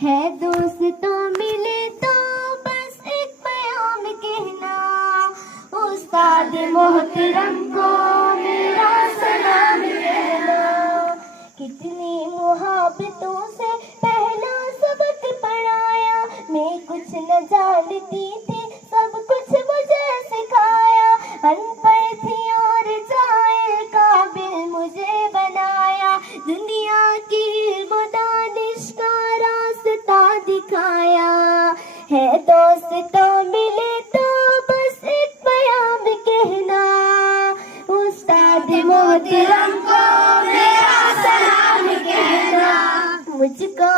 है दोस्तों मिले तो बस एक प्याम कहना, उस्ताद मोहतरम को मेरा सलाम कहना। कितनी मुहाबतों से पहला सबक पढ़ाया, मैं कुछ न जानती थी सब कुछ मुझे सिखाया। अनपढ़ थी और जाहिल काबिल मुझे बनाया, दुनिया की इल्म दानिश का रास्ता दिखाया। है दोस्तों मिले तो बस एक प्याम कहना, उस्ताद मोहतरम को मेरा सलाम कहना। मुझको